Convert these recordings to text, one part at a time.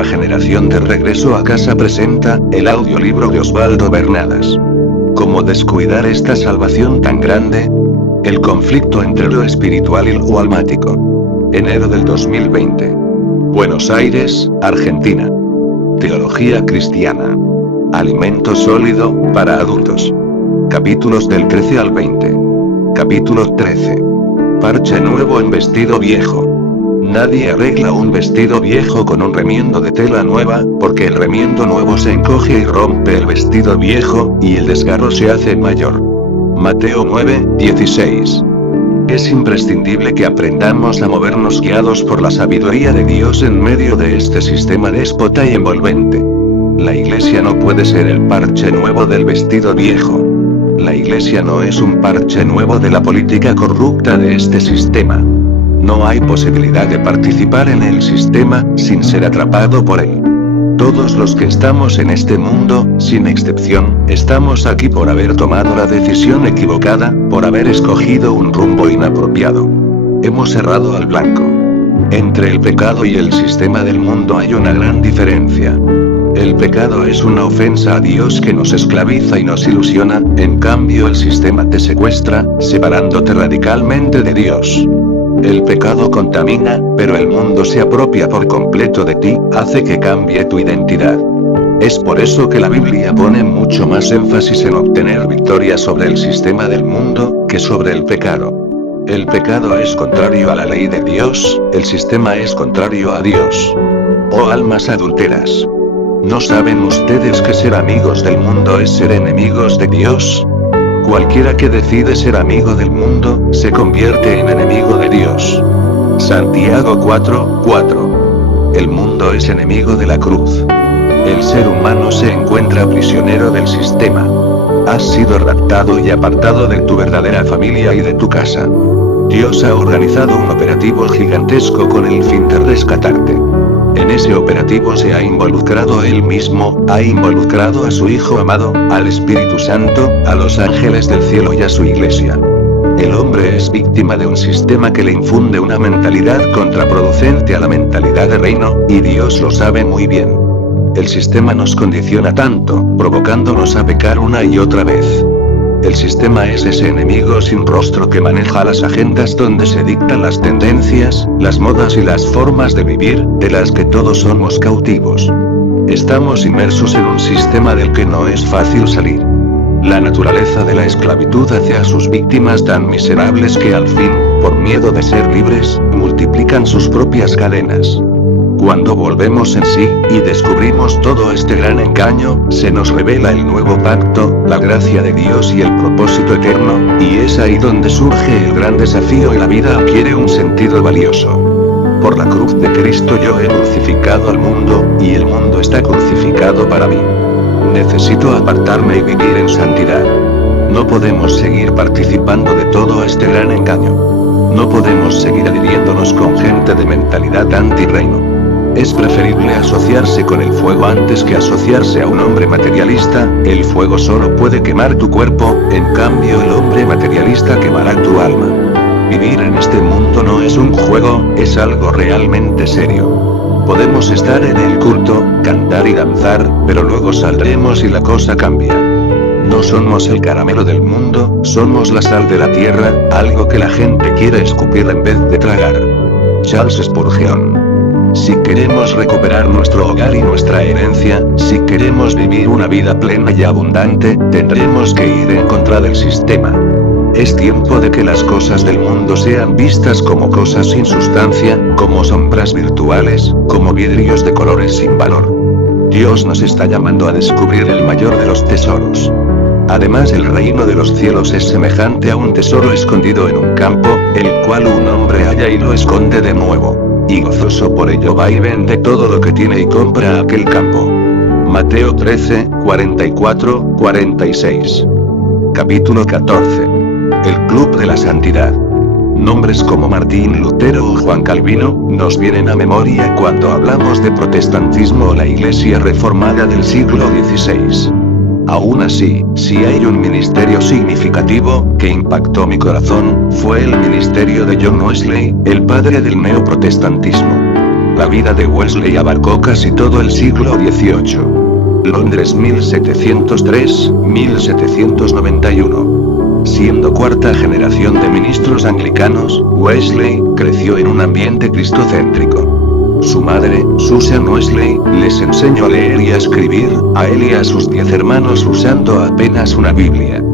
nueva generación de Regreso a Casa presenta el audiolibro de Osvaldo Bernadas. ¿Cómo descuidar esta salvación tan grande? El conflicto entre lo espiritual y lo almático. Enero del 2020. Buenos Aires, Argentina. Teología cristiana. Alimento sólido, para adultos. Capítulos del 13 al 20. Capítulo 13. Parche nuevo en vestido viejo. Nadie arregla un vestido viejo con un remiendo de tela nueva, porque el remiendo nuevo se encoge y rompe el vestido viejo, y el desgarro se hace mayor. Mateo 9:16. Es imprescindible que aprendamos a movernos guiados por la sabiduría de Dios en medio de este sistema déspota y envolvente. La iglesia no puede ser el parche nuevo del vestido viejo. La iglesia no es un parche nuevo de la política corrupta de este sistema. No hay posibilidad de participar en el sistema, sin ser atrapado por él. Todos los que estamos en este mundo, sin excepción, estamos aquí por haber tomado la decisión equivocada, por haber escogido un rumbo inapropiado. Hemos errado al blanco. Entre el pecado y el sistema del mundo hay una gran diferencia. El pecado es una ofensa a Dios que nos esclaviza y nos ilusiona, en cambio el sistema te secuestra, separándote radicalmente de Dios. El pecado contamina, pero el mundo se apropia por completo de ti, hace que cambie tu identidad. Es por eso que la Biblia pone mucho más énfasis en obtener victoria sobre el sistema del mundo, que sobre el pecado. El pecado es contrario a la ley de Dios, el sistema es contrario a Dios. Oh almas adúlteras. ¿No saben ustedes que ser amigos del mundo es ser enemigos de Dios? Cualquiera que decide ser amigo del mundo, se convierte en enemigo de Dios. Santiago 4:4. El mundo es enemigo de la cruz. El ser humano se encuentra prisionero del sistema. Has sido raptado y apartado de tu verdadera familia y de tu casa. Dios ha organizado un operativo gigantesco con el fin de rescatarte. En ese operativo se ha involucrado Él mismo, ha involucrado a su Hijo amado, al Espíritu Santo, a los ángeles del cielo y a su iglesia. El hombre es víctima de un sistema que le infunde una mentalidad contraproducente a la mentalidad de reino, y Dios lo sabe muy bien. El sistema nos condiciona tanto, provocándonos a pecar una y otra vez. El sistema es ese enemigo sin rostro que maneja las agendas donde se dictan las tendencias, las modas y las formas de vivir, de las que todos somos cautivos. Estamos inmersos en un sistema del que no es fácil salir. La naturaleza de la esclavitud hace a sus víctimas tan miserables que al fin, por miedo de ser libres, multiplican sus propias cadenas. Cuando volvemos en sí, y descubrimos todo este gran engaño, se nos revela el nuevo pacto, la gracia de Dios y el propósito eterno, y es ahí donde surge el gran desafío y la vida adquiere un sentido valioso. Por la cruz de Cristo yo he crucificado al mundo, y el mundo está crucificado para mí. Necesito apartarme y vivir en santidad. No podemos seguir participando de todo este gran engaño. No podemos seguir adhiriéndonos con gente de mentalidad anti-reino. Es preferible asociarse con el fuego antes que asociarse a un hombre materialista. El fuego solo puede quemar tu cuerpo, en cambio el hombre materialista quemará tu alma. Vivir en este mundo no es un juego, es algo realmente serio. Podemos estar en el culto, cantar y danzar, pero luego saldremos y la cosa cambia. No somos el caramelo del mundo, somos la sal de la tierra, algo que la gente quiere escupir en vez de tragar. Charles Spurgeon. Si queremos recuperar nuestro hogar y nuestra herencia, si queremos vivir una vida plena y abundante, tendremos que ir en contra del sistema. Es tiempo de que las cosas del mundo sean vistas como cosas sin sustancia, como sombras virtuales, como vidrios de colores sin valor. Dios nos está llamando a descubrir el mayor de los tesoros. Además, el reino de los cielos es semejante a un tesoro escondido en un campo, el cual un hombre halla y lo esconde de nuevo. Y gozoso por ello va y vende todo lo que tiene y compra aquel campo. Mateo 13:44-46. Capítulo 14. El Club de la Santidad. Nombres como Martín Lutero o Juan Calvino nos vienen a memoria cuando hablamos de protestantismo o la Iglesia reformada del siglo XVI. Aún así, si hay un ministerio significativo, que impactó mi corazón, fue el ministerio de John Wesley, el padre del neoprotestantismo. La vida de Wesley abarcó casi todo el siglo XVIII. Londres 1703-1791. Siendo cuarta generación de ministros anglicanos, Wesley creció en un ambiente cristocéntrico. Su madre, Susan Wesley, les enseñó a leer y a escribir, a él y a sus 10 hermanos usando apenas una Biblia.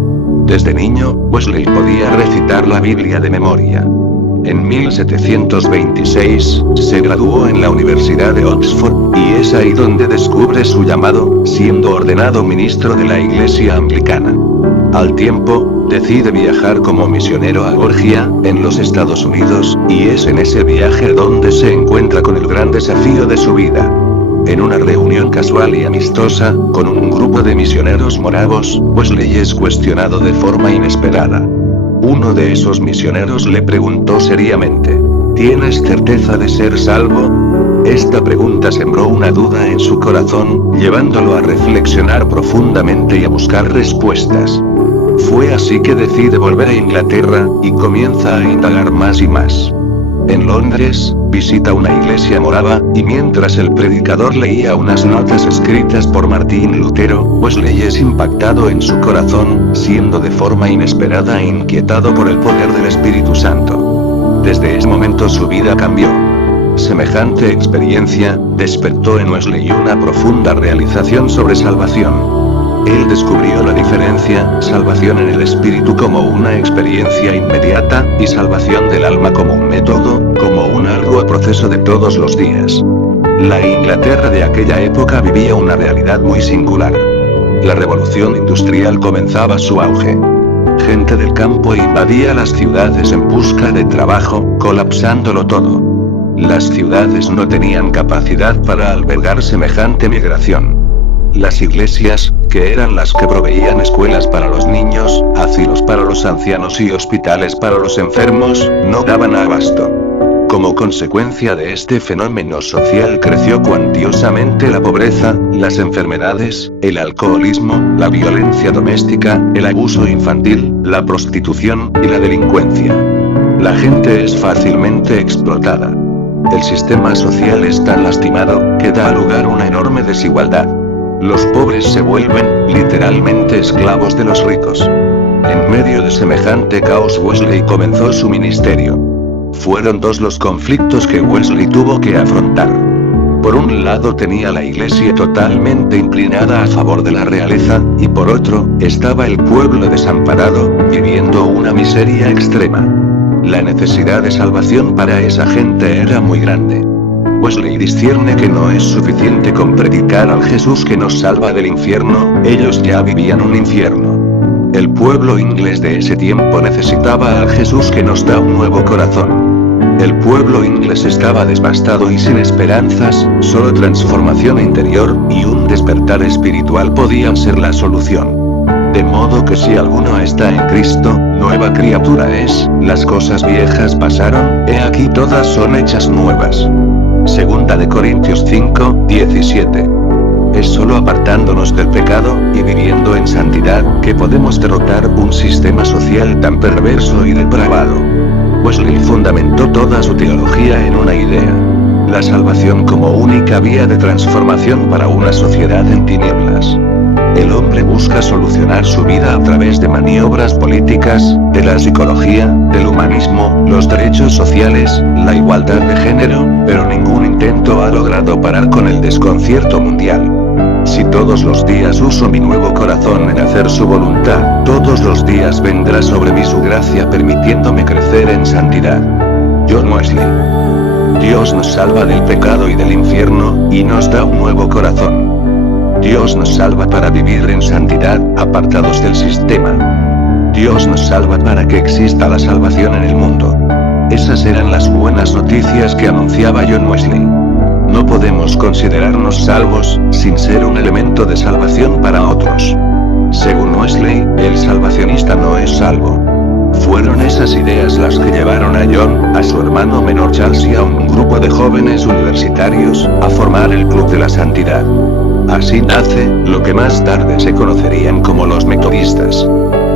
Desde niño, Wesley podía recitar la Biblia de memoria. En 1726, se graduó en la Universidad de Oxford, y es ahí donde descubre su llamado, siendo ordenado ministro de la Iglesia Anglicana. Al tiempo, decide viajar como misionero a Georgia, en los Estados Unidos, y es en ese viaje donde se encuentra con el gran desafío de su vida. En una reunión casual y amistosa, con un grupo de misioneros moravos, Wesley es cuestionado de forma inesperada. Uno de esos misioneros le preguntó seriamente: ¿tienes certeza de ser salvo? Esta pregunta sembró una duda en su corazón, llevándolo a reflexionar profundamente y a buscar respuestas. Fue así que decide volver a Inglaterra, y comienza a indagar más y más. En Londres, visita una iglesia morava, y mientras el predicador leía unas notas escritas por Martín Lutero, Wesley es impactado en su corazón, siendo de forma inesperada e inquietado por el poder del Espíritu Santo. Desde ese momento su vida cambió. Semejante experiencia despertó en Wesley una profunda realización sobre salvación. Él descubrió la diferencia, salvación en el espíritu como una experiencia inmediata, y salvación del alma como un método, como un arduo proceso de todos los días. La Inglaterra de aquella época vivía una realidad muy singular. La revolución industrial comenzaba su auge. Gente del campo invadía las ciudades en busca de trabajo, colapsándolo todo. Las ciudades no tenían capacidad para albergar semejante migración. Las iglesias, que eran las que proveían escuelas para los niños, asilos para los ancianos y hospitales para los enfermos, no daban abasto. Como consecuencia de este fenómeno social creció cuantiosamente la pobreza, las enfermedades, el alcoholismo, la violencia doméstica, el abuso infantil, la prostitución y la delincuencia. La gente es fácilmente explotada. El sistema social es tan lastimado, que da lugar a una enorme desigualdad. Los pobres se vuelven, literalmente, esclavos de los ricos. En medio de semejante caos Wesley comenzó su ministerio. Fueron dos los conflictos que Wesley tuvo que afrontar. Por un lado tenía la iglesia totalmente inclinada a favor de la realeza, y por otro, estaba el pueblo desamparado, viviendo una miseria extrema. La necesidad de salvación para esa gente era muy grande. Wesley discierne que no es suficiente con predicar al Jesús que nos salva del infierno, ellos ya vivían un infierno. El pueblo inglés de ese tiempo necesitaba al Jesús que nos da un nuevo corazón. El pueblo inglés estaba devastado y sin esperanzas, solo transformación interior, y un despertar espiritual podían ser la solución. De modo que si alguno está en Cristo, nueva criatura es, las cosas viejas pasaron, he aquí todas son hechas nuevas. Segunda de Corintios 5:17. Es solo apartándonos del pecado, y viviendo en santidad, que podemos derrotar un sistema social tan perverso y depravado. Wesley fundamentó toda su teología en una idea: la salvación como única vía de transformación para una sociedad en tinieblas. El hombre busca solucionar su vida a través de maniobras políticas, de la psicología, del humanismo, los derechos sociales, la igualdad de género, pero ningún intento ha logrado parar con el desconcierto mundial. Si todos los días uso mi nuevo corazón en hacer su voluntad, todos los días vendrá sobre mí su gracia permitiéndome crecer en santidad. John Wesley. Dios nos salva del pecado y del infierno, y nos da un nuevo corazón. Dios nos salva para vivir en santidad, apartados del sistema. Dios nos salva para que exista la salvación en el mundo. Esas eran las buenas noticias que anunciaba John Wesley. No podemos considerarnos salvos, sin ser un elemento de salvación para otros. Según Wesley, el salvacionista no es salvo. Fueron esas ideas las que llevaron a John, a su hermano menor Charles y a un grupo de jóvenes universitarios, a formar el Club de la Santidad. Así nace, lo que más tarde se conocerían como los metodistas.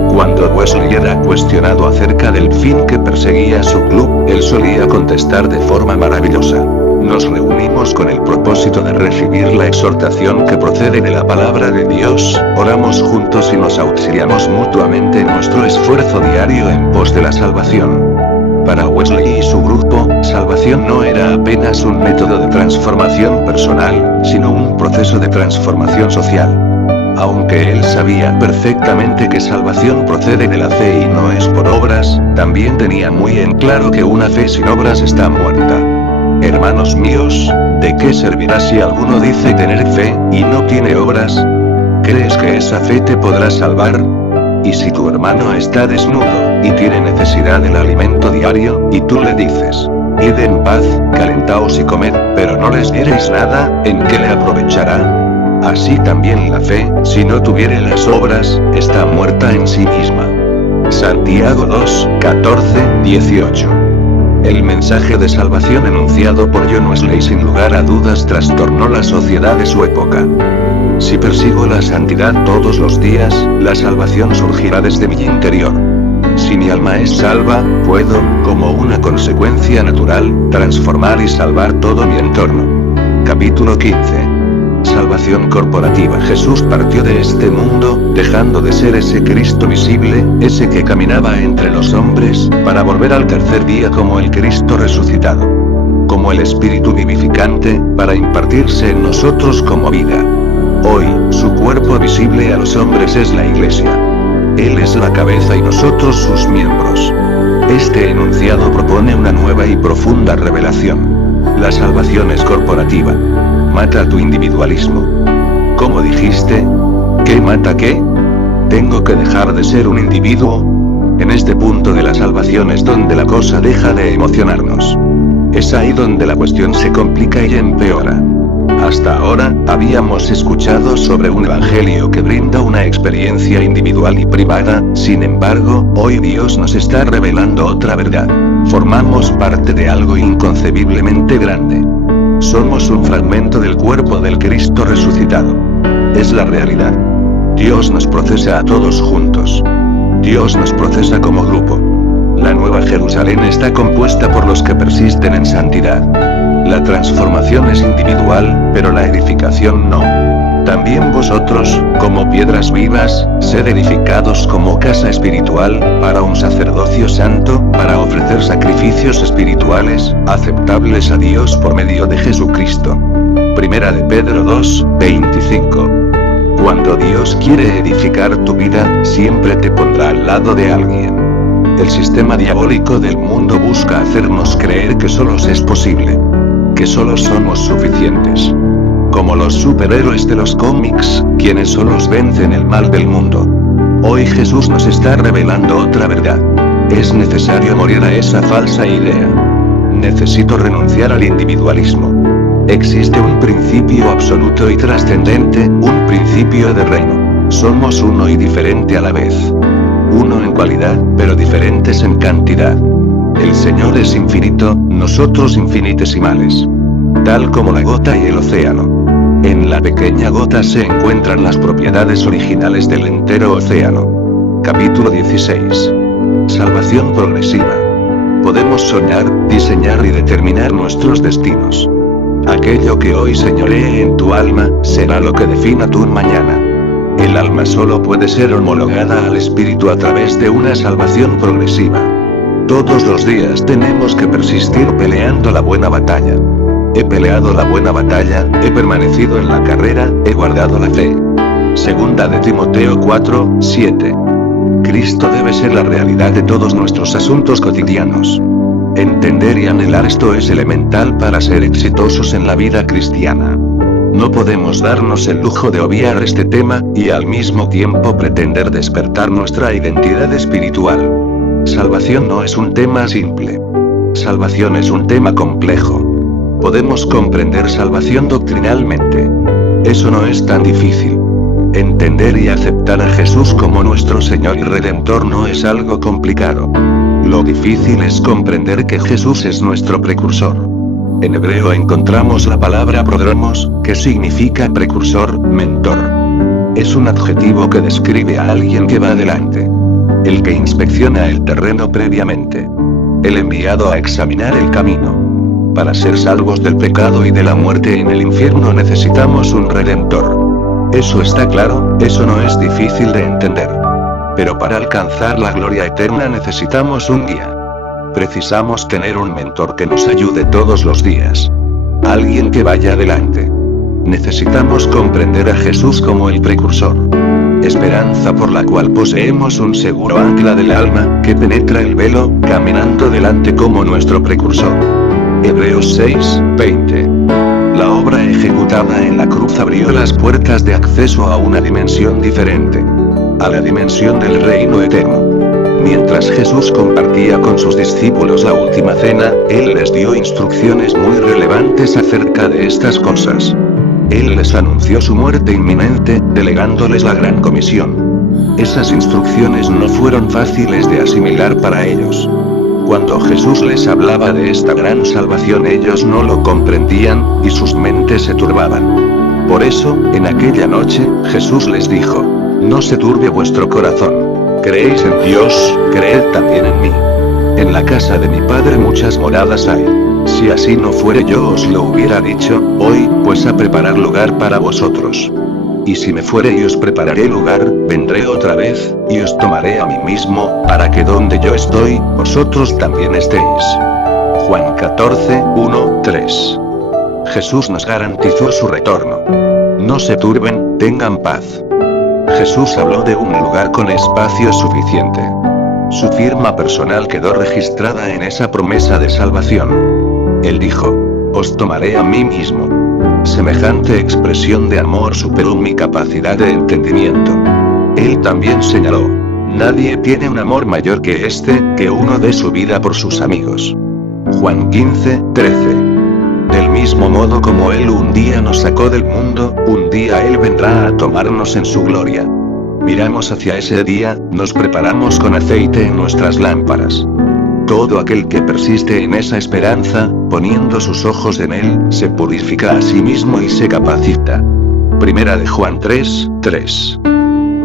Cuando Wesley era cuestionado acerca del fin que perseguía su club, él solía contestar de forma maravillosa: Nos reunimos con el propósito de recibir la exhortación que procede de la palabra de Dios, oramos juntos y nos auxiliamos mutuamente en nuestro esfuerzo diario en pos de la salvación. Para Wesley y su grupo, salvación no era apenas un método de transformación personal, sino un proceso de transformación social. Aunque él sabía perfectamente que salvación procede de la fe y no es por obras, también tenía muy en claro que una fe sin obras está muerta. Hermanos míos, ¿de qué servirá si alguno dice tener fe, y no tiene obras? ¿Crees que esa fe te podrá salvar? Y si tu hermano está desnudo, y tiene necesidad del alimento diario, y tú le dices, id en paz, calentaos y comed, pero no les diereis nada, ¿en qué le aprovechará? Así también la fe, si no tuviere las obras, está muerta en sí misma. Santiago 2, 14, 18. El mensaje de salvación enunciado por John Wesley sin lugar a dudas trastornó la sociedad de su época. Si persigo la santidad todos los días, la salvación surgirá desde mi interior. Si mi alma es salva, puedo, como una consecuencia natural, transformar y salvar todo mi entorno. Capítulo 15. Salvación corporativa. Jesús partió de este mundo, dejando de ser ese Cristo visible, ese que caminaba entre los hombres, para volver al tercer día como el Cristo resucitado. Como el Espíritu vivificante, para impartirse en nosotros como vida. Hoy, su cuerpo visible a los hombres es la Iglesia. Él es la cabeza y nosotros sus miembros. Este enunciado propone una nueva y profunda revelación. La salvación es corporativa. Mata tu individualismo. ¿Cómo dijiste? ¿Qué mata qué? ¿Tengo que dejar de ser un individuo? En este punto de la salvación es donde la cosa deja de emocionarnos. Es ahí donde la cuestión se complica y empeora. Hasta ahora, habíamos escuchado sobre un evangelio que brinda una experiencia individual y privada, sin embargo, hoy Dios nos está revelando otra verdad. Formamos parte de algo inconcebiblemente grande. Somos un fragmento del cuerpo del Cristo resucitado. Es la realidad. Dios nos procesa a todos juntos. Dios nos procesa como grupo. La Nueva Jerusalén está compuesta por los que persisten en santidad. La transformación es individual, pero la edificación no. También vosotros, como piedras vivas, sed edificados como casa espiritual, para un sacerdocio santo, para ofrecer sacrificios espirituales, aceptables a Dios por medio de Jesucristo. Primera de Pedro 2, 25. Cuando Dios quiere edificar tu vida, siempre te pondrá al lado de alguien. El sistema diabólico del mundo busca hacernos creer que solos es posible. Que solos somos suficientes. Como los superhéroes de los cómics, quienes solos vencen el mal del mundo. Hoy Jesús nos está revelando otra verdad. Es necesario morir a esa falsa idea. Necesito renunciar al individualismo. Existe un principio absoluto y trascendente, un principio de reino. Somos uno y diferente a la vez. Uno en cualidad, pero diferentes en cantidad. El Señor es infinito, nosotros infinitesimales. Tal como la gota y el océano. En la pequeña gota se encuentran las propiedades originales del entero océano. Capítulo 16. Salvación progresiva. Podemos soñar, diseñar y determinar nuestros destinos. Aquello que hoy señoree en tu alma, será lo que defina tu mañana. El alma solo puede ser homologada al espíritu a través de una salvación progresiva. Todos los días tenemos que persistir peleando la buena batalla. He peleado la buena batalla, he permanecido en la carrera, he guardado la fe. Segunda de Timoteo 4, 7. Cristo debe ser la realidad de todos nuestros asuntos cotidianos. Entender y anhelar esto es elemental para ser exitosos en la vida cristiana. No podemos darnos el lujo de obviar este tema, y al mismo tiempo pretender despertar nuestra identidad espiritual. Salvación no es un tema simple. Salvación es un tema complejo. Podemos comprender salvación doctrinalmente. Eso no es tan difícil. Entender y aceptar a Jesús como nuestro Señor y Redentor no es algo complicado. Lo difícil es comprender que Jesús es nuestro precursor. En hebreo encontramos la palabra prodromos, que significa precursor, mentor. Es un adjetivo que describe a alguien que va adelante. El que inspecciona el terreno previamente. El enviado a examinar el camino. Para ser salvos del pecado y de la muerte en el infierno necesitamos un redentor. Eso está claro, eso no es difícil de entender. Pero para alcanzar la gloria eterna necesitamos un guía. Precisamos tener un mentor que nos ayude todos los días. Alguien que vaya adelante. Necesitamos comprender a Jesús como el precursor. Esperanza por la cual poseemos un seguro ancla del alma, que penetra el velo, caminando delante como nuestro precursor. Hebreos 6:20. La obra ejecutada en la cruz abrió las puertas de acceso a una dimensión diferente. A la dimensión del reino eterno. Mientras Jesús compartía con sus discípulos la última cena, Él les dio instrucciones muy relevantes acerca de estas cosas. Él les anunció su muerte inminente, delegándoles la gran comisión. Esas instrucciones no fueron fáciles de asimilar para ellos. Cuando Jesús les hablaba de esta gran salvación ellos no lo comprendían, y sus mentes se turbaban. Por eso, en aquella noche, Jesús les dijo: no se turbe vuestro corazón. Creéis en Dios, creed también en mí. En la casa de mi Padre muchas moradas hay. Si así no fuere yo os lo hubiera dicho, voy, pues a preparar lugar para vosotros. Y si me fuere y os prepararé lugar, vendré otra vez, y os tomaré a mí mismo, para que donde yo estoy, vosotros también estéis. Juan 14:1-3. Jesús nos garantizó su retorno. No se turben, tengan paz. Jesús habló de un lugar con espacio suficiente. Su firma personal quedó registrada en esa promesa de salvación. Él dijo: os tomaré a mí mismo. Semejante expresión de amor superó mi capacidad de entendimiento. Él también señaló: nadie tiene un amor mayor que este, que uno dé su vida por sus amigos. Juan 15:13. Del mismo modo como Él un día nos sacó del mundo, un día Él vendrá a tomarnos en su gloria. Miramos hacia ese día, nos preparamos con aceite en nuestras lámparas. Todo aquel que persiste en esa esperanza, poniendo sus ojos en Él, se purifica a sí mismo y se capacita. Primera de Juan 3:3.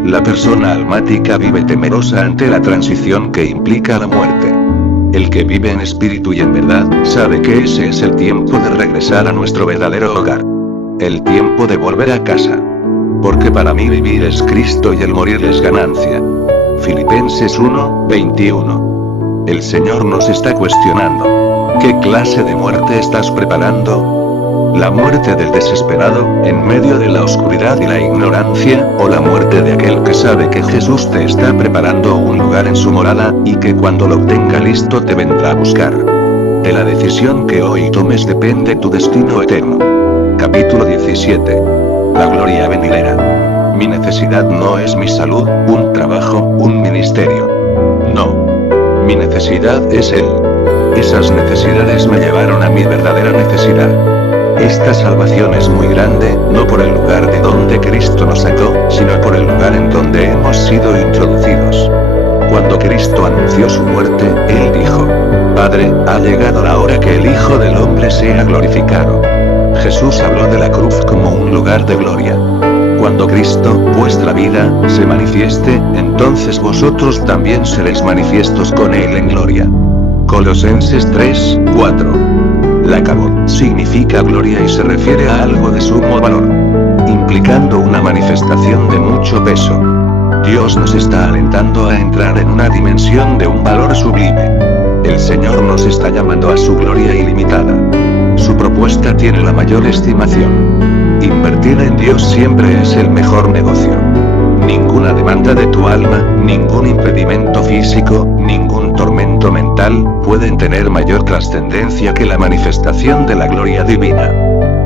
La persona almática vive temerosa ante la transición que implica la muerte. El que vive en espíritu y en verdad, sabe que ese es el tiempo de regresar a nuestro verdadero hogar. El tiempo de volver a casa. Porque para mí vivir es Cristo y el morir es ganancia. Filipenses 1:21. El Señor nos está cuestionando. ¿Qué clase de muerte estás preparando? ¿La muerte del desesperado, en medio de la oscuridad y la ignorancia, o la muerte de aquel que sabe que Jesús te está preparando un lugar en su morada, y que cuando lo tenga listo te vendrá a buscar? De la decisión que hoy tomes depende tu destino eterno. Capítulo 17. La gloria venidera. Mi necesidad no es mi salud, un trabajo, un ministerio. No. Mi necesidad es Él. Esas necesidades me llevaron a mi verdadera necesidad. Esta salvación es muy grande, no por el lugar de donde Cristo nos sacó, sino por el lugar en donde hemos sido introducidos. Cuando Cristo anunció su muerte, Él dijo: Padre, ha llegado la hora que el Hijo del Hombre sea glorificado. Jesús habló de la cruz como un lugar de gloria. Cuando Cristo, vuestra vida, se manifieste, entonces vosotros también seréis manifiestos con Él en gloria. Colosenses 3:4. La kabod significa gloria y se refiere a algo de sumo valor, implicando una manifestación de mucho peso. Dios nos está alentando a entrar en una dimensión de un valor sublime. El Señor nos está llamando a su gloria ilimitada. Su propuesta tiene la mayor estimación. Invertir en Dios siempre es el mejor negocio. Ninguna demanda de tu alma, ningún impedimento físico, ningún tormento mental, pueden tener mayor trascendencia que la manifestación de la gloria divina.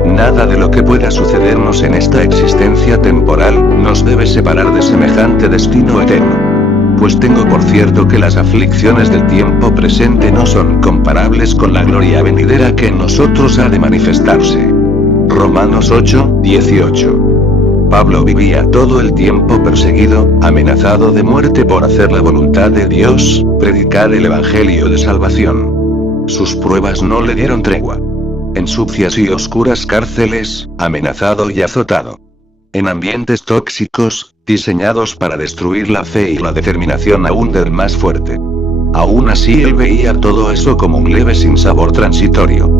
Nada de lo que pueda sucedernos en esta existencia temporal, nos debe separar de semejante destino eterno. Pues tengo por cierto que las aflicciones del tiempo presente no son comparables con la gloria venidera que en nosotros ha de manifestarse. Romanos 8:18. Pablo vivía todo el tiempo perseguido, amenazado de muerte por hacer la voluntad de Dios, predicar el evangelio de salvación. Sus pruebas no le dieron tregua. En sucias y oscuras cárceles, amenazado y azotado. En ambientes tóxicos, diseñados para destruir la fe y la determinación aún del más fuerte. Aún así él veía todo eso como un leve sinsabor transitorio.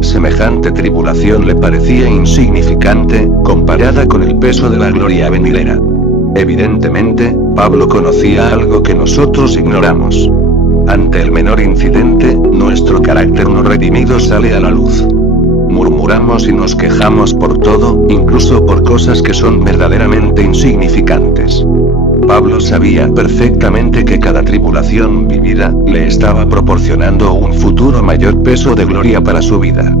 semejante tribulación le parecía insignificante, comparada con el peso de la gloria venidera. Evidentemente, Pablo conocía algo que nosotros ignoramos. Ante el menor incidente, nuestro carácter no redimido sale a la luz. Murmuramos y nos quejamos por todo, incluso por cosas que son verdaderamente insignificantes. Pablo sabía perfectamente que cada tribulación vivida, le estaba proporcionando un futuro mayor peso de gloria para su vida.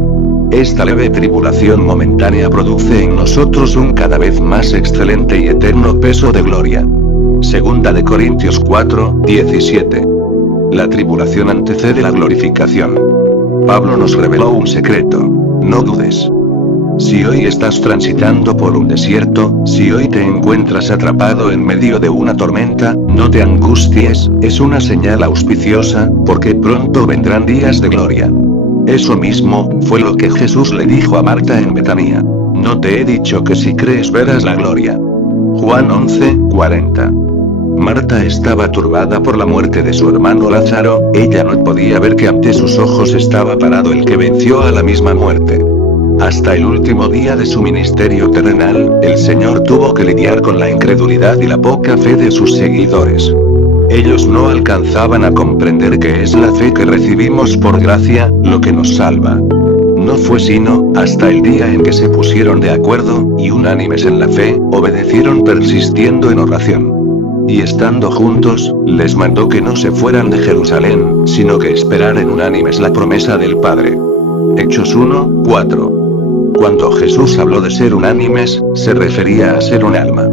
Esta leve tribulación momentánea produce en nosotros un cada vez más excelente y eterno peso de gloria. Segunda de Corintios 4, 17. La tribulación antecede la glorificación. Pablo nos reveló un secreto. No dudes. Si hoy estás transitando por un desierto, si hoy te encuentras atrapado en medio de una tormenta, no te angusties, es una señal auspiciosa, porque pronto vendrán días de gloria. Eso mismo, fue lo que Jesús le dijo a Marta en Betania. No te he dicho que si crees verás la gloria. Juan 11, 40. Marta estaba turbada por la muerte de su hermano Lázaro, ella no podía ver que ante sus ojos estaba parado el que venció a la misma muerte. Hasta el último día de su ministerio terrenal, el Señor tuvo que lidiar con la incredulidad y la poca fe de sus seguidores. Ellos no alcanzaban a comprender que es la fe que recibimos por gracia, lo que nos salva. No fue sino, hasta el día en que se pusieron de acuerdo, y unánimes en la fe, obedecieron persistiendo en oración. Y estando juntos, les mandó que no se fueran de Jerusalén, sino que esperaran unánimes la promesa del Padre. Hechos 1, 4. Cuando Jesús habló de ser unánimes, se refería a ser un alma.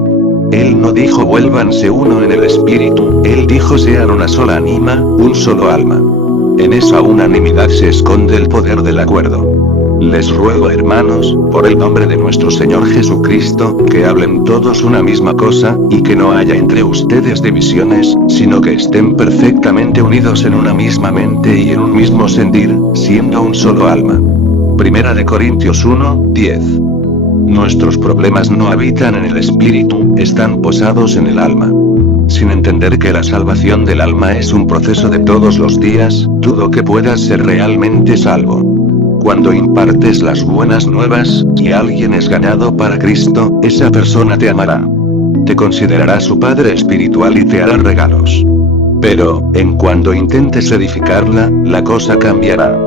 Él no dijo vuélvanse uno en el espíritu, él dijo sean una sola ánima, un solo alma. En esa unanimidad se esconde el poder del acuerdo. Les ruego, hermanos, por el nombre de nuestro Señor Jesucristo, que hablen todos una misma cosa, y que no haya entre ustedes divisiones, sino que estén perfectamente unidos en una misma mente y en un mismo sentir, siendo un solo alma. Primera de Corintios 1, 10. Nuestros problemas no habitan en el espíritu, están posados en el alma. Sin entender que la salvación del alma es un proceso de todos los días, dudo que puedas ser realmente salvo. Cuando impartes las buenas nuevas, y alguien es ganado para Cristo, esa persona te amará. Te considerará su padre espiritual y te hará regalos. Pero, en cuando intentes edificarla, la cosa cambiará.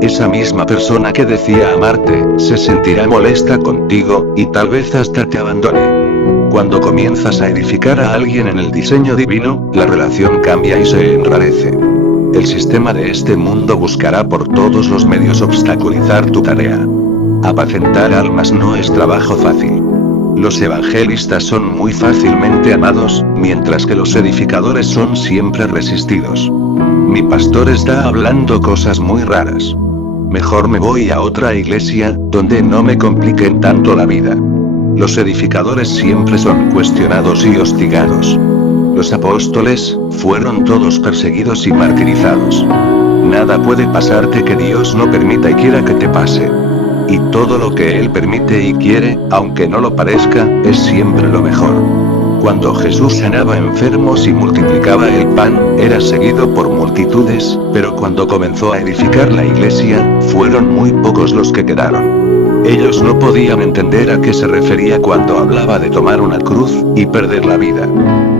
Esa misma persona que decía amarte, se sentirá molesta contigo, y tal vez hasta te abandone. Cuando comienzas a edificar a alguien en el diseño divino, la relación cambia y se enrarece. El sistema de este mundo buscará por todos los medios obstaculizar tu tarea. Apacentar almas no es trabajo fácil. Los evangelistas son muy fácilmente amados, mientras que los edificadores son siempre resistidos. Mi pastor está hablando cosas muy raras. Mejor me voy a otra iglesia, donde no me compliquen tanto la vida. Los edificadores siempre son cuestionados y hostigados. Los apóstoles, fueron todos perseguidos y martirizados. Nada puede pasarte que Dios no permita y quiera que te pase. Y todo lo que Él permite y quiere, aunque no lo parezca, es siempre lo mejor. Cuando Jesús sanaba enfermos y multiplicaba el pan, era seguido por multitudes, pero cuando comenzó a edificar la iglesia, fueron muy pocos los que quedaron. Ellos no podían entender a qué se refería cuando hablaba de tomar una cruz, y perder la vida.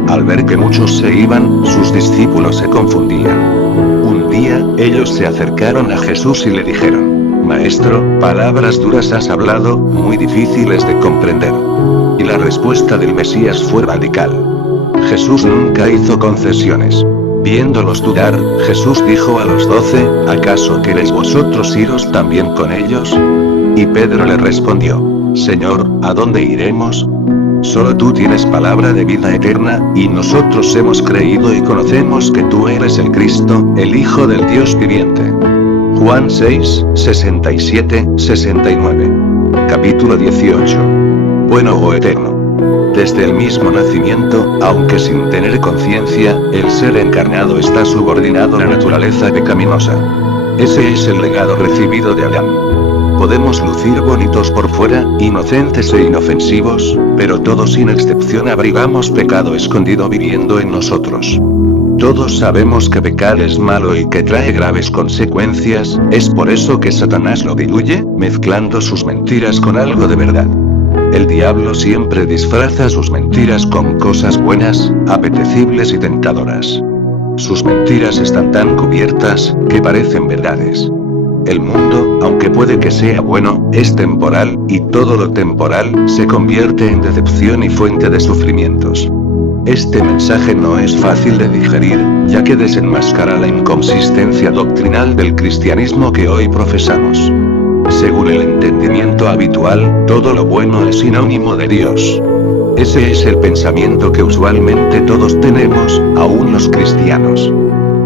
Al ver que muchos se iban, sus discípulos se confundían. Un día, ellos se acercaron a Jesús y le dijeron: Maestro, palabras duras has hablado, muy difíciles de comprender. Y la respuesta del Mesías fue radical. Jesús nunca hizo concesiones. Viéndolos dudar, Jesús dijo a los 12, ¿acaso queréis vosotros iros también con ellos? Y Pedro le respondió: Señor, ¿a dónde iremos? Solo tú tienes palabra de vida eterna, y nosotros hemos creído y conocemos que tú eres el Cristo, el Hijo del Dios viviente. Juan 6, 67, 69. Capítulo 18. Bueno o eterno. Desde el mismo nacimiento, aunque sin tener conciencia, el ser encarnado está subordinado a la naturaleza pecaminosa. Ese es el legado recibido de Adán. Podemos lucir bonitos por fuera, inocentes e inofensivos, pero todos sin excepción abrigamos pecado escondido viviendo en nosotros. Todos sabemos que pecar es malo y que trae graves consecuencias, es por eso que Satanás lo diluye, mezclando sus mentiras con algo de verdad. El diablo siempre disfraza sus mentiras con cosas buenas, apetecibles y tentadoras. Sus mentiras están tan cubiertas, que parecen verdades. El mundo, aunque puede que sea bueno, es temporal, y todo lo temporal se convierte en decepción y fuente de sufrimientos. Este mensaje no es fácil de digerir, ya que desenmascara la inconsistencia doctrinal del cristianismo que hoy profesamos. Según el entendimiento habitual, todo lo bueno es sinónimo de Dios. Ese es el pensamiento que usualmente todos tenemos, aún los cristianos.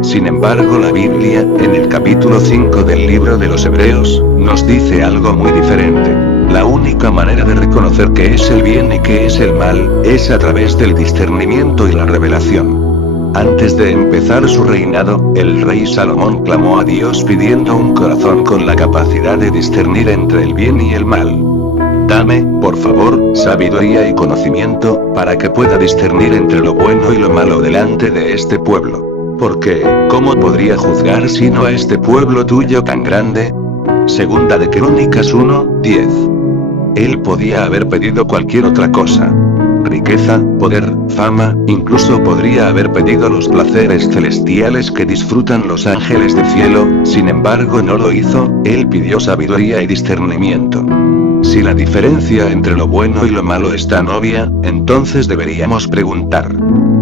Sin embargo, la Biblia, en el capítulo 5 del libro de los Hebreos, nos dice algo muy diferente. La única manera de reconocer qué es el bien y qué es el mal, es a través del discernimiento y la revelación. Antes de empezar su reinado, el rey Salomón clamó a Dios pidiendo un corazón con la capacidad de discernir entre el bien y el mal. Dame, por favor, sabiduría y conocimiento, para que pueda discernir entre lo bueno y lo malo delante de este pueblo. Porque, ¿cómo podría juzgar sino a este pueblo tuyo tan grande? Segunda de Crónicas 1:10. Él podía haber pedido cualquier otra cosa. Riqueza, poder, fama, incluso podría haber pedido los placeres celestiales que disfrutan los ángeles del cielo, sin embargo no lo hizo, él pidió sabiduría y discernimiento. Si la diferencia entre lo bueno y lo malo es tan obvia, entonces deberíamos preguntar: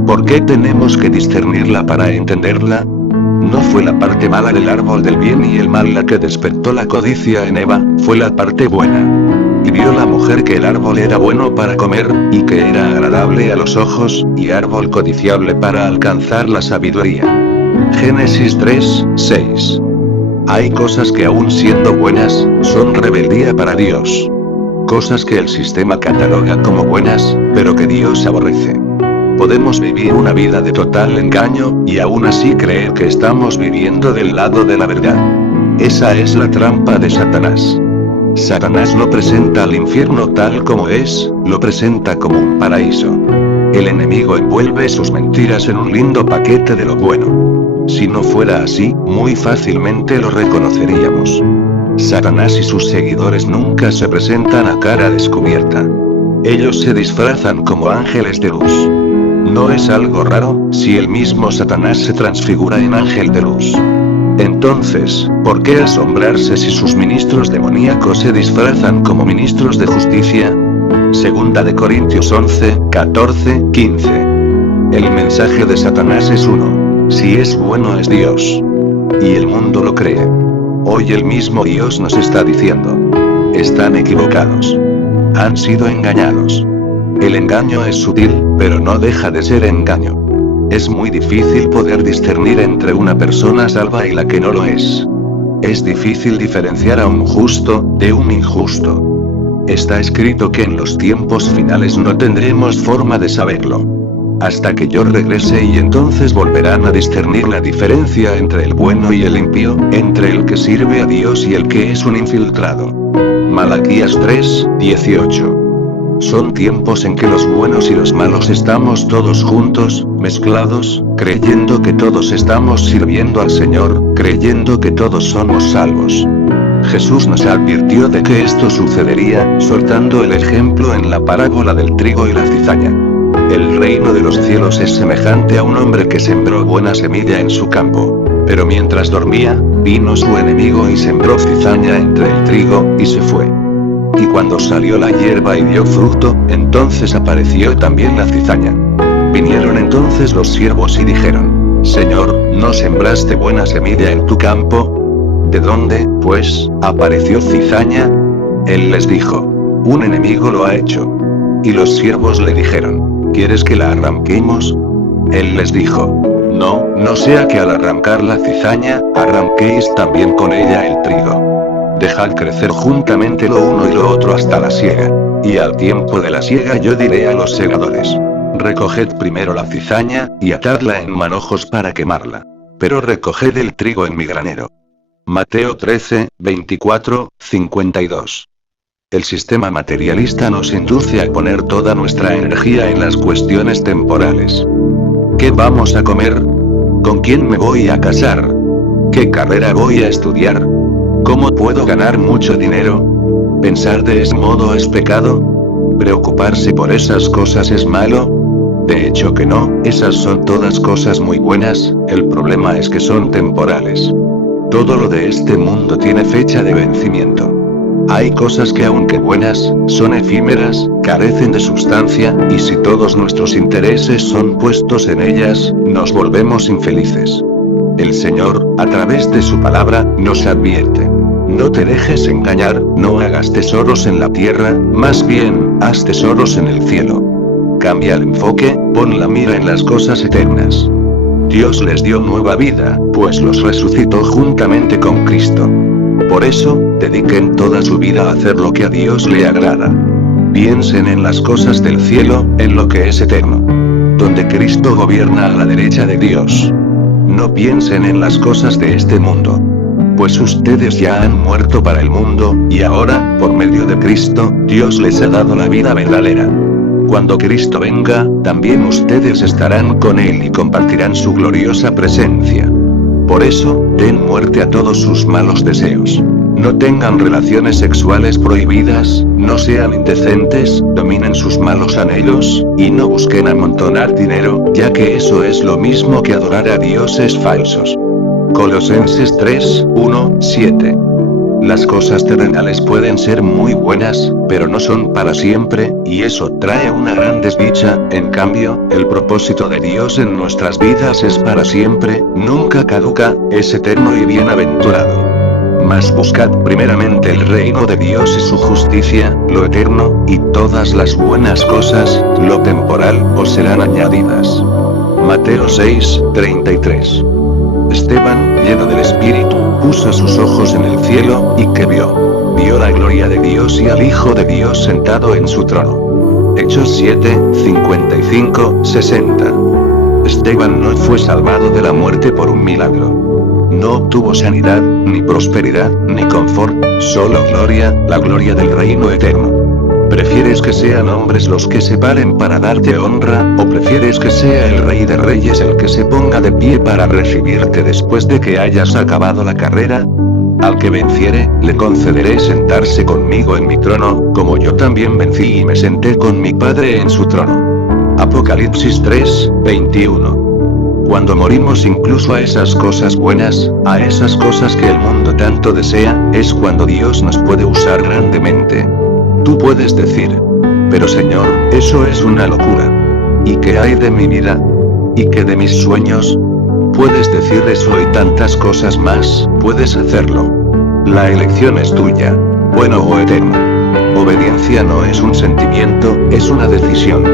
¿por qué tenemos que discernirla para entenderla? No fue la parte mala del árbol del bien y el mal la que despertó la codicia en Eva, fue la parte buena. Y vio la mujer que el árbol era bueno para comer, y que era agradable a los ojos, y árbol codiciable para alcanzar la sabiduría. Génesis 3:6. Hay cosas que aún siendo buenas, son rebeldía para Dios. Cosas que el sistema cataloga como buenas, pero que Dios aborrece. Podemos vivir una vida de total engaño, y aún así creer que estamos viviendo del lado de la verdad. Esa es la trampa de Satanás. Satanás no presenta al infierno tal como es, lo presenta como un paraíso. El enemigo envuelve sus mentiras en un lindo paquete de lo bueno. Si no fuera así, muy fácilmente lo reconoceríamos. Satanás y sus seguidores nunca se presentan a cara descubierta. Ellos se disfrazan como ángeles de luz. ¿No es algo raro, si el mismo Satanás se transfigura en ángel de luz? Entonces, ¿por qué asombrarse si sus ministros demoníacos se disfrazan como ministros de justicia? Segunda de Corintios 11:14-15. El mensaje de Satanás es uno: si es bueno es Dios. Y el mundo lo cree. Hoy el mismo Dios nos está diciendo: están equivocados. Han sido engañados. El engaño es sutil, pero no deja de ser engaño. Es muy difícil poder discernir entre una persona salva y la que no lo es. Es difícil diferenciar a un justo de un injusto. Está escrito que en los tiempos finales no tendremos forma de saberlo. Hasta que yo regrese, y entonces volverán a discernir la diferencia entre el bueno y el impío, entre el que sirve a Dios y el que es un infiltrado. Malaquías 3:18. Son tiempos en que los buenos y los malos estamos todos juntos, mezclados, creyendo que todos estamos sirviendo al Señor, creyendo que todos somos salvos. Jesús nos advirtió de que esto sucedería, soltando el ejemplo en la parábola del trigo y la cizaña. El reino de los cielos es semejante a un hombre que sembró buena semilla en su campo. Pero mientras dormía, vino su enemigo y sembró cizaña entre el trigo, y se fue. Y cuando salió la hierba y dio fruto, entonces apareció también la cizaña. Vinieron entonces los siervos y dijeron: Señor, ¿no sembraste buena semilla en tu campo? ¿De dónde, pues, apareció cizaña? Él les dijo: un enemigo lo ha hecho. Y los siervos le dijeron: ¿quieres que la arranquemos? Él les dijo: no, no sea que al arrancar la cizaña, arranquéis también con ella el trigo. Dejad crecer juntamente lo uno y lo otro hasta la siega. Y al tiempo de la siega yo diré a los segadores: recoged primero la cizaña, y atadla en manojos para quemarla. Pero recoged el trigo en mi granero. Mateo 13:24-52. El sistema materialista nos induce a poner toda nuestra energía en las cuestiones temporales. ¿Qué vamos a comer? ¿Con quién me voy a casar? ¿Qué carrera voy a estudiar? ¿Cómo puedo ganar mucho dinero? ¿Pensar de ese modo es pecado? ¿Preocuparse por esas cosas es malo? De hecho que no, esas son todas cosas muy buenas, el problema es que son temporales. Todo lo de este mundo tiene fecha de vencimiento. Hay cosas que aunque buenas, son efímeras, carecen de sustancia, y si todos nuestros intereses son puestos en ellas, nos volvemos infelices. El Señor, a través de su palabra, nos advierte. No te dejes engañar, no hagas tesoros en la tierra, más bien, haz tesoros en el cielo. Cambia el enfoque, pon la mira en las cosas eternas. Dios les dio nueva vida, pues los resucitó juntamente con Cristo. Por eso, dediquen toda su vida a hacer lo que a Dios le agrada. Piensen en las cosas del cielo, en lo que es eterno. Donde Cristo gobierna a la derecha de Dios. No piensen en las cosas de este mundo. Pues ustedes ya han muerto para el mundo, y ahora, por medio de Cristo, Dios les ha dado la vida verdadera. Cuando Cristo venga, también ustedes estarán con Él y compartirán su gloriosa presencia. Por eso, den muerte a todos sus malos deseos. No tengan relaciones sexuales prohibidas, no sean indecentes, dominen sus malos anhelos, y no busquen amontonar dinero, ya que eso es lo mismo que adorar a dioses falsos. Colosenses 3, 1, 7. Las cosas terrenales pueden ser muy buenas, pero no son para siempre, y eso trae una gran desdicha. En cambio, el propósito de Dios en nuestras vidas es para siempre, nunca caduca, es eterno y bienaventurado. Mas buscad primeramente el reino de Dios y su justicia, lo eterno, y todas las buenas cosas, lo temporal, os serán añadidas. Mateo 6, 33. Esteban, lleno del Espíritu, puso sus ojos en el cielo, y ¿qué vio? Vio la gloria de Dios y al Hijo de Dios sentado en su trono. Hechos 7, 55, 60. Esteban no fue salvado de la muerte por un milagro. No obtuvo sanidad, ni prosperidad, ni confort, solo gloria, la gloria del reino eterno. ¿Prefieres que sean hombres los que se paren para darte honra, o prefieres que sea el Rey de Reyes el que se ponga de pie para recibirte después de que hayas acabado la carrera? Al que venciere, le concederé sentarse conmigo en mi trono, como yo también vencí y me senté con mi Padre en su trono. Apocalipsis 3, 21. Cuando morimos incluso a esas cosas buenas, a esas cosas que el mundo tanto desea, es cuando Dios nos puede usar grandemente. Tú puedes decir, pero Señor, eso es una locura. ¿Y qué hay de mi vida? ¿Y qué de mis sueños? Puedes decir eso y tantas cosas más, puedes hacerlo. La elección es tuya, bueno o eterno. Obediencia no es un sentimiento, es una decisión.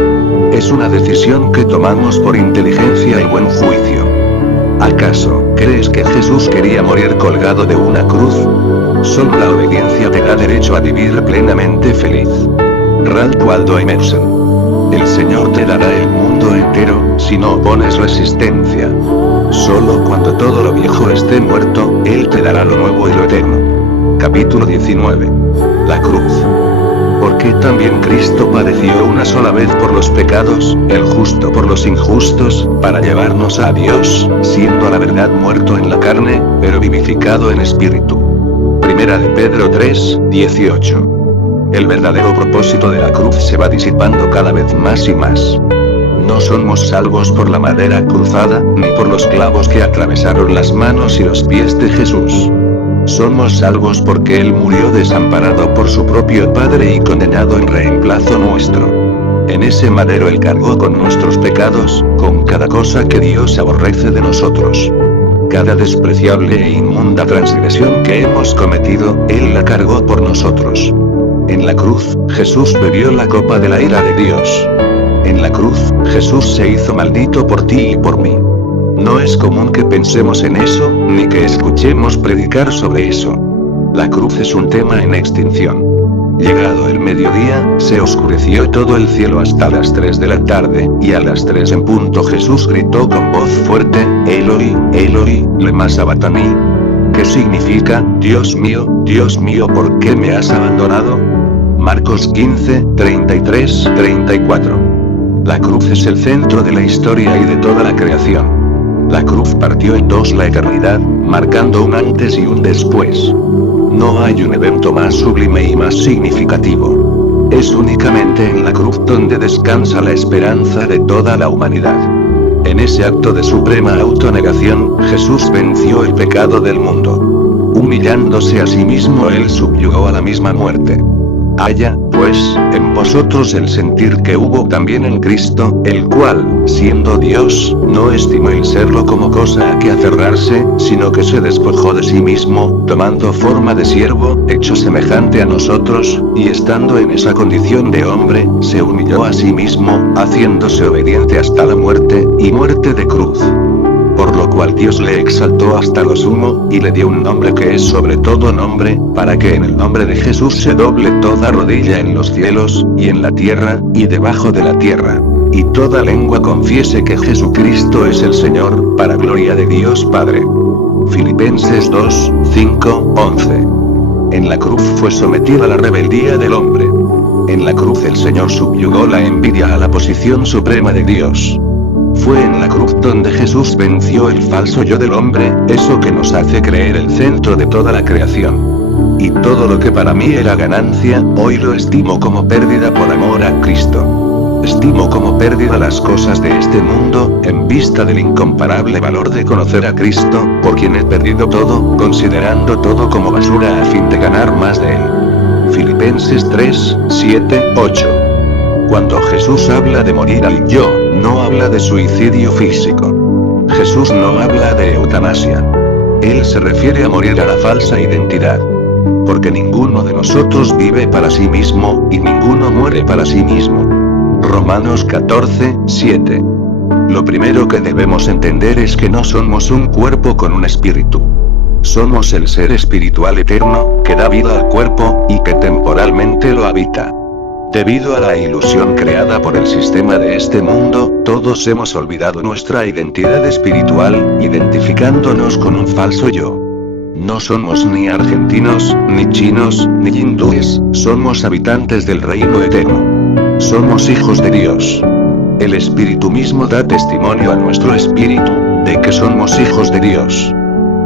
Es una decisión que tomamos por inteligencia y buen juicio. ¿Acaso crees que Jesús quería morir colgado de una cruz? Solo la obediencia te da derecho a vivir plenamente feliz. Ralph Waldo Emerson. El Señor te dará el mundo entero, si no opones resistencia. Solo cuando todo lo viejo esté muerto, Él te dará lo nuevo y lo eterno. Capítulo 19. La cruz. ¿Por qué también Cristo padeció una sola vez por los pecados, el justo por los injustos, para llevarnos a Dios, siendo a la verdad muerto en la carne, pero vivificado en espíritu? Primera de Pedro 3, 18. El verdadero propósito de la cruz se va disipando cada vez más y más. No somos salvos por la madera cruzada, ni por los clavos que atravesaron las manos y los pies de Jesús. Somos salvos porque Él murió desamparado por su propio Padre y condenado en reemplazo nuestro. En ese madero Él cargó con nuestros pecados, con cada cosa que Dios aborrece de nosotros. Cada despreciable e inmunda transgresión que hemos cometido, Él la cargó por nosotros. En la cruz, Jesús bebió la copa de la ira de Dios. En la cruz, Jesús se hizo maldito por ti y por mí. No es común que pensemos en eso, ni que escuchemos predicar sobre eso. La cruz es un tema en extinción. Llegado el mediodía, se oscureció todo el cielo hasta las 3 de la tarde, y a las 3 en punto Jesús gritó con voz fuerte, Eloi, Eloi, lema sabachthani. ¿Qué significa, Dios mío, ¿por qué me has abandonado? Marcos 15, 33-34. La cruz es el centro de la historia y de toda la creación. La cruz partió en dos la eternidad, marcando un antes y un después. No hay un evento más sublime y más significativo. Es únicamente en la cruz donde descansa la esperanza de toda la humanidad. En ese acto de suprema autonegación, Jesús venció el pecado del mundo. Humillándose a sí mismo, él subyugó a la misma muerte. Haya, pues, en vosotros el sentir que hubo también en Cristo, el cual, siendo Dios, no estimó el serlo como cosa a que aferrarse, sino que se despojó de sí mismo, tomando forma de siervo, hecho semejante a nosotros, y estando en esa condición de hombre, se humilló a sí mismo, haciéndose obediente hasta la muerte, y muerte de cruz. Por lo cual Dios le exaltó hasta lo sumo, y le dio un nombre que es sobre todo nombre, para que en el nombre de Jesús se doble toda rodilla en los cielos, y en la tierra, y debajo de la tierra. Y toda lengua confiese que Jesucristo es el Señor, para gloria de Dios Padre. Filipenses 2, 5, 11. En la cruz fue sometida la rebeldía del hombre. En la cruz el Señor subyugó la envidia a la posición suprema de Dios. Fue en la cruz donde Jesús venció el falso yo del hombre, eso que nos hace creer el centro de toda la creación. Y todo lo que para mí era ganancia, hoy lo estimo como pérdida por amor a Cristo. Estimo como pérdida las cosas de este mundo, en vista del incomparable valor de conocer a Cristo, por quien he perdido todo, considerando todo como basura a fin de ganar más de él. Filipenses 3, 7, 8. Cuando Jesús habla de morir al yo, no habla de suicidio físico. Jesús no habla de eutanasia. Él se refiere a morir a la falsa identidad. Porque ninguno de nosotros vive para sí mismo, y ninguno muere para sí mismo. Romanos 14, 7. Lo primero que debemos entender es que no somos un cuerpo con un espíritu. Somos el ser espiritual eterno, que da vida al cuerpo, y que temporalmente lo habita. Debido a la ilusión creada por el sistema de este mundo, todos hemos olvidado nuestra identidad espiritual, identificándonos con un falso yo. No somos ni argentinos, ni chinos, ni hindúes, somos habitantes del reino eterno. Somos hijos de Dios. El Espíritu mismo da testimonio a nuestro espíritu, de que somos hijos de Dios.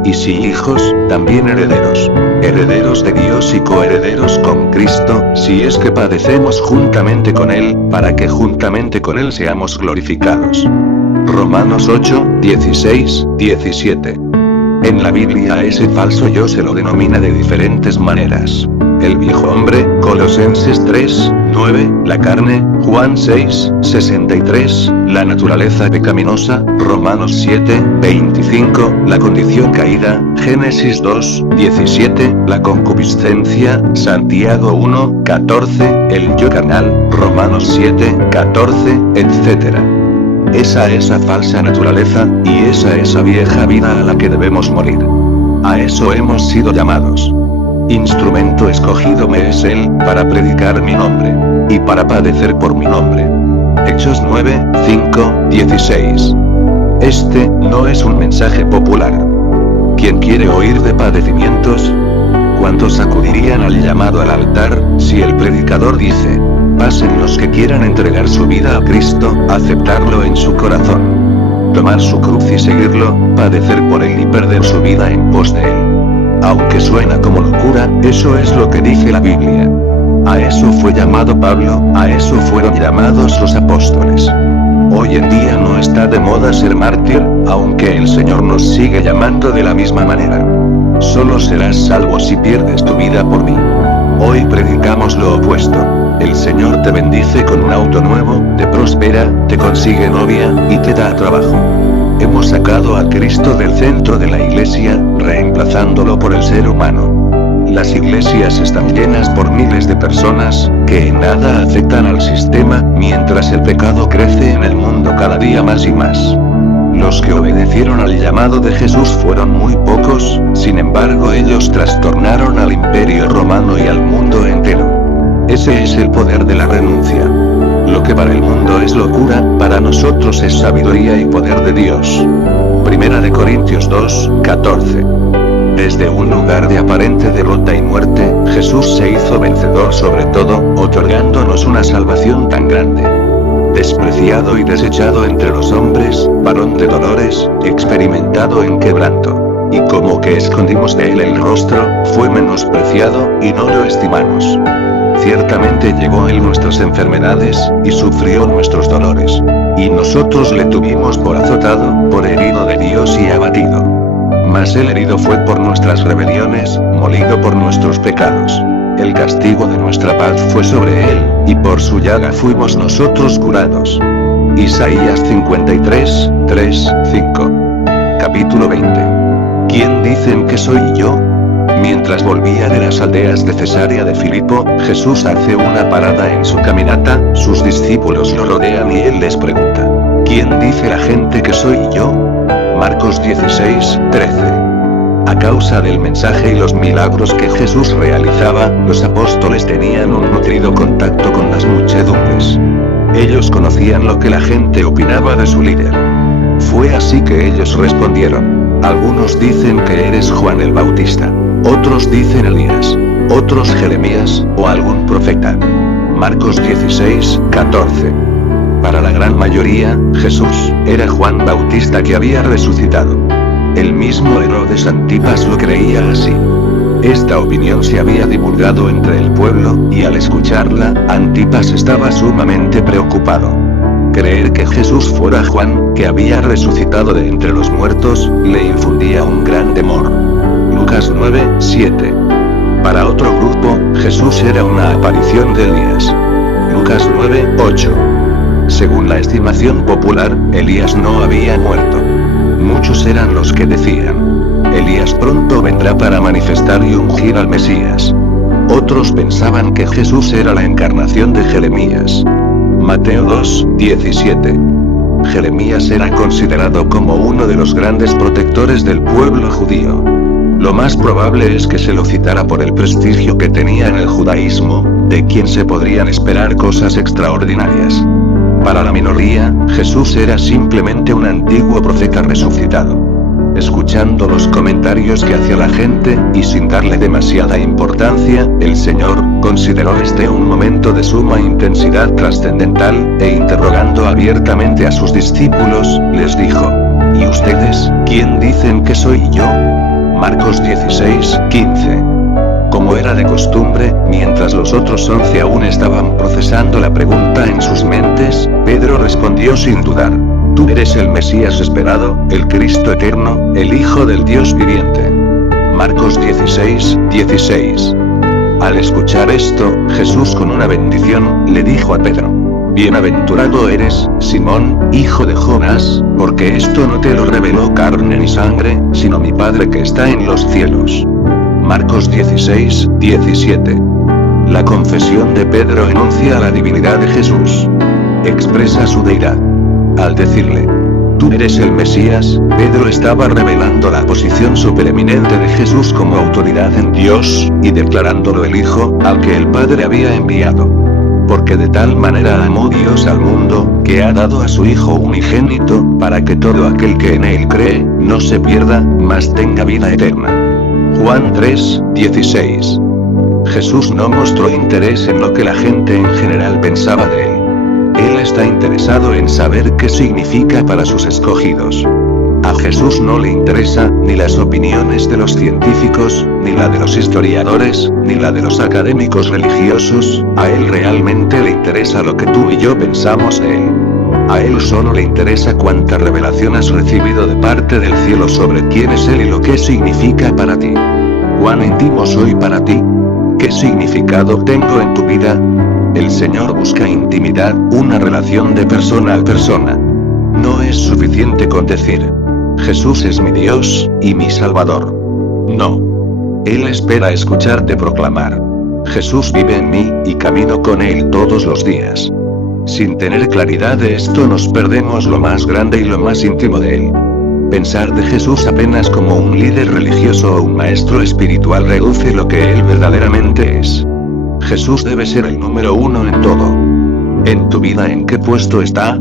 Y si hijos, también herederos. Herederos de Dios y coherederos con Cristo, si es que padecemos juntamente con Él, para que juntamente con Él seamos glorificados. Romanos 8, 16, 17. En la Biblia a ese falso yo se lo denomina de diferentes maneras. El viejo hombre, Colosenses 3, 9, la carne, Juan 6, 63, la naturaleza pecaminosa, Romanos 7, 25, la condición caída, Génesis 2, 17, la concupiscencia, Santiago 1, 14, el yo carnal, Romanos 7, 14, etc. Esa falsa naturaleza, y esa vieja vida a la que debemos morir. A eso hemos sido llamados. Instrumento escogido me es Él, para predicar mi nombre, y para padecer por mi nombre. Hechos 9, 5, 16. Este no es un mensaje popular. ¿Quién quiere oír de padecimientos? ¿Cuántos acudirían al llamado al altar, si el predicador dice: pasen los que quieran entregar su vida a Cristo, aceptarlo en su corazón, tomar su cruz y seguirlo, padecer por él y perder su vida en pos de él? Aunque suena como locura, eso es lo que dice la Biblia. A eso fue llamado Pablo, a eso fueron llamados los apóstoles. Hoy en día no está de moda ser mártir, aunque el Señor nos sigue llamando de la misma manera. Solo serás salvo si pierdes tu vida por mí. Hoy predicamos lo opuesto. El Señor te bendice con un auto nuevo, te prospera, te consigue novia, y te da trabajo. Hemos sacado a Cristo del centro de la iglesia, reemplazándolo por el ser humano. Las iglesias están llenas por miles de personas, que en nada afectan al sistema, mientras el pecado crece en el mundo cada día más y más. Los que obedecieron al llamado de Jesús fueron muy pocos, sin embargo ellos trastornaron al imperio romano y al mundo entero. Ese es el poder de la renuncia. Lo que para el mundo es locura, para nosotros es sabiduría y poder de Dios. Primera de Corintios 2, 14. Desde un lugar de aparente derrota y muerte, Jesús se hizo vencedor sobre todo, otorgándonos una salvación tan grande. despreciado y desechado entre los hombres, varón de dolores, experimentado en quebranto. Y como que escondimos de él el rostro, fue menospreciado, y no lo estimamos. Ciertamente llevó él nuestras enfermedades, y sufrió nuestros dolores. Y nosotros le tuvimos por azotado, por herido de Dios y abatido. Mas el herido fue por nuestras rebeliones, molido por nuestros pecados. El castigo de nuestra paz fue sobre él, y por su llaga fuimos nosotros curados. Isaías 53, 3, 5. Capítulo 20. ¿Quién dicen que soy yo? Mientras volvía de las aldeas de Cesarea de Filipo, Jesús hace una parada en su caminata, sus discípulos lo rodean y él les pregunta: ¿quién dice la gente que soy yo? Marcos 16, 13. A causa del mensaje y los milagros que Jesús realizaba, los apóstoles tenían un nutrido contacto con las muchedumbres. Ellos conocían lo que la gente opinaba de su líder. Fue así que ellos respondieron: algunos dicen que eres Juan el Bautista, otros dicen Elías, otros Jeremías, o algún profeta. Marcos 16, 14. Para la gran mayoría, Jesús era Juan Bautista que había resucitado. El mismo Herodes Antipas lo creía así. Esta opinión se había divulgado entre el pueblo, y al escucharla, Antipas estaba sumamente preocupado. Creer que Jesús fuera Juan, que había resucitado de entre los muertos, le infundía un gran temor. Lucas 9, 7. Para otro grupo, Jesús era una aparición de Elías. Lucas 9, 8. Según la estimación popular, Elías no había muerto. Muchos eran los que decían: Elías pronto vendrá para manifestar y ungir al Mesías. Otros pensaban que Jesús era la encarnación de Jeremías. Mateo 2, 17. Jeremías era considerado como uno de los grandes protectores del pueblo judío. Lo más probable es que se lo citara por el prestigio que tenía en el judaísmo, de quien se podrían esperar cosas extraordinarias. Para la minoría, Jesús era simplemente un antiguo profeta resucitado. Escuchando los comentarios que hacía la gente, y sin darle demasiada importancia, el Señor consideró este un momento de suma intensidad trascendental, e interrogando abiertamente a sus discípulos, les dijo: ¿y ustedes, quién dicen que soy yo? Marcos 16, 15. Como era de costumbre, mientras los otros 11 aún estaban procesando la pregunta en sus mentes, Pedro respondió sin dudar: tú eres el Mesías esperado, el Cristo eterno, el Hijo del Dios viviente. Marcos 16, 16. Al escuchar esto, Jesús con una bendición, le dijo a Pedro: bienaventurado eres, Simón, hijo de Jonás, porque esto no te lo reveló carne ni sangre, sino mi Padre que está en los cielos. Marcos 16, 17. La confesión de Pedro enuncia la divinidad de Jesús. Expresa su deidad. Al decirle: tú eres el Mesías, Pedro estaba revelando la posición supereminente de Jesús como autoridad en Dios, y declarándolo el Hijo, al que el Padre había enviado. Porque de tal manera amó Dios al mundo, que ha dado a su Hijo unigénito, para que todo aquel que en él cree, no se pierda, mas tenga vida eterna. Juan 3, 16. Jesús no mostró interés en lo que la gente en general pensaba de él. Él está interesado en saber qué significa para sus escogidos. A Jesús no le interesa, ni las opiniones de los científicos, ni la de los historiadores, ni la de los académicos religiosos. A él realmente le interesa lo que tú y yo pensamos de él. A él solo le interesa cuánta revelación has recibido de parte del cielo sobre quién es él y lo que significa para ti. ¿Cuán íntimo soy para ti? ¿Qué significado tengo en tu vida? El Señor busca intimidad, una relación de persona a persona. No es suficiente con decir: Jesús es mi Dios, y mi Salvador. No. Él espera escucharte proclamar: Jesús vive en mí, y camino con Él todos los días. Sin tener claridad de esto nos perdemos lo más grande y lo más íntimo de Él. Pensar de Jesús apenas como un líder religioso o un maestro espiritual reduce lo que Él verdaderamente es. Jesús debe ser el número uno en todo. ¿En tu vida en qué puesto está?